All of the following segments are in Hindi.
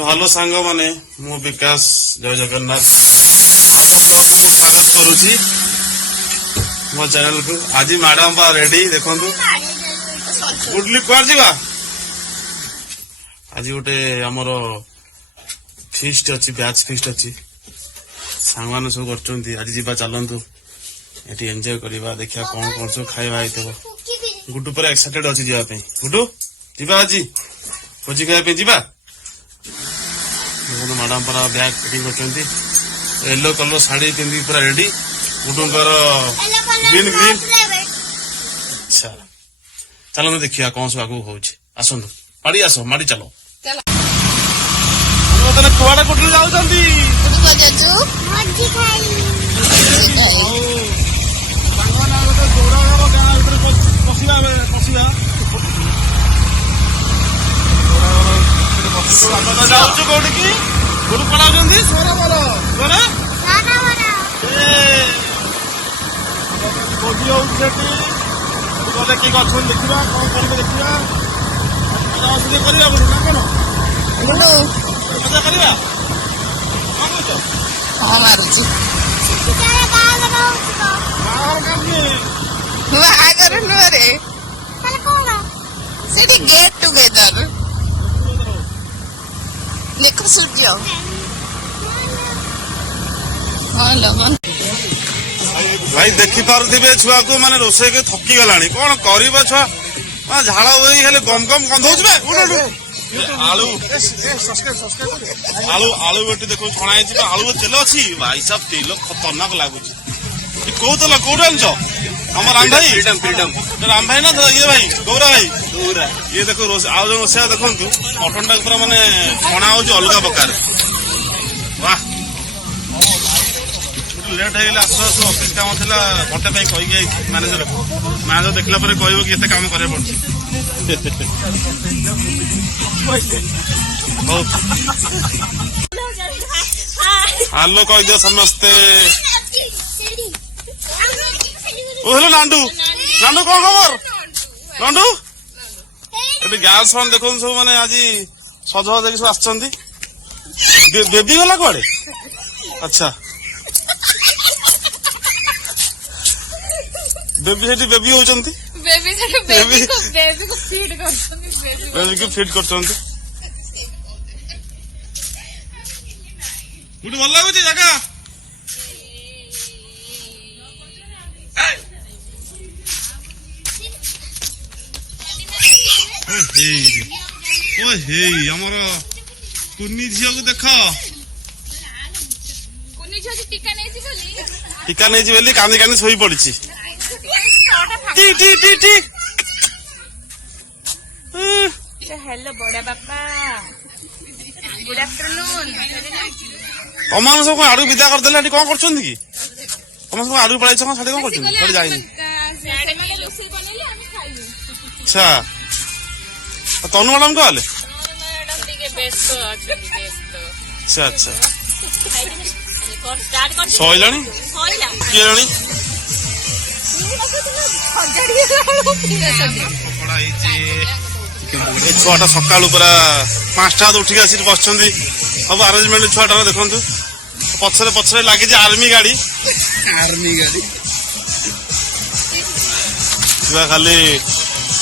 तो हेलो सांग माने मु विकास जय जगन्नाथ आपको स्वागत करुची मो चैनल को। आज मैडम बा रेडी देखो गुडली कुआर जीवा आज गोटे आमर फीस्ट अच्छी बैच फीस्ट अच्छी सांग मैंने सब कर आज जीवा चलतु ये एंजॉय करवा देखिया कौन कौन सब खाଇବା ହେଇଥିବ। गुड्डू पर एक्साइटेड अच्छी जावाई गुड्डू जीवा आज भोजी खाଇବା जीवा मैडम पूरा बैग फिटिंग कर येलो कलर साड़ी पिंधि पूरा रेडी गुड्डूर ग्रीन ग्रीन। अच्छा चलो देखिए कौन सब आगे हो आसतु माड़ी आस माड़ी चलो कुआड़े कुटले जाऊँगी जाऊँ कौटी की गुरु पढ़ाऊँ गले कि गछ देखा कौन कर देखा करवा मजा करवा गेट टुगेदर देखो सूर्य भाई देखी पारे छुआ को माने रोसे के थकी गला कौन कर छुआ झाड़ बोई हेले गम गम गंधौच आलू आलू आलू बेटी देखो छणाई आलू तेल अच्छी भाई साहब तेल खतरनाक लगुच कौ तेल कौट आन आम राम भाई राम भाई ना ये भाई गौरा भाई ये देखो आज रोषा देखु मटन टा पूरा माने छणा हो अलग प्रकार वाह लेट हो आसु आसु अफिस काम था घंटे कही मैनेजर मैनेजर देखला कह कि काम करे हालो कह दियो समस्ते हेलो नांडू नांडू कौन खबर नांडू ये गर्ल्स मैंने देखो सब मैंने आज सजवाज देखिए सब आसछंती बेबी गला कुआड़े। अच्छा बेबी सेठी बेबी होचंती बेबी को फीड करछंती गुड भल लागुची जगह आमर कुनी झील को देख टीका नहीं बोली कांदी कांदी शोई पड़ी हेलो बड़ा बापा गुड आफ्टरनून तमान सब आड़ू विदा करदे कौन कर सब आड़ू पड़ाई साड़ी कौन कर जाए। अच्छा तनु मैडम को आले अच्छा अच्छा सैलानी किए जानी छुआटा सका पूरा 5टा उठिक आस बस सब आरेंजमेंट छुआटार देखु पछरे पछरे लगी आर्मी गाड़ी खाली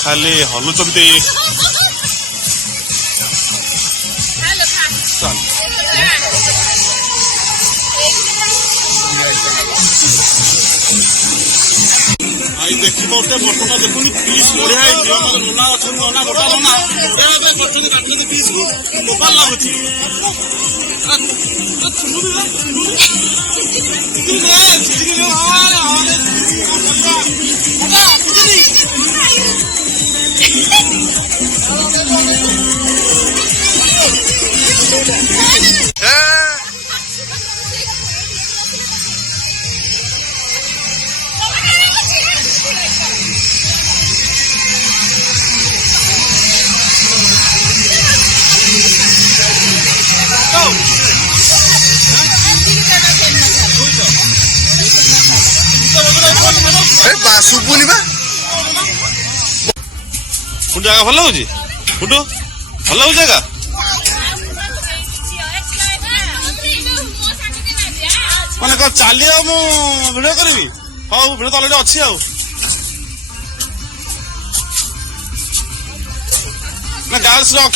खाली हलुचंती आई देखी पारे बटन देखुन पीस बढ़िया लोना अच्छा लोना गोटा लोना काटते पीस मोबाइल लगुच शुभुनि बा जगह भल हो गुड्डू भल हो जगह ଦେଖ ଚାଲିବ ମୁଁ ଭିଡିଓ କରିବି ହଉ ଭିଡିଓ ତ ଅଲରେଡି ଅଛି ଆଉ ନା ଗାର୍ଲସ ରଖ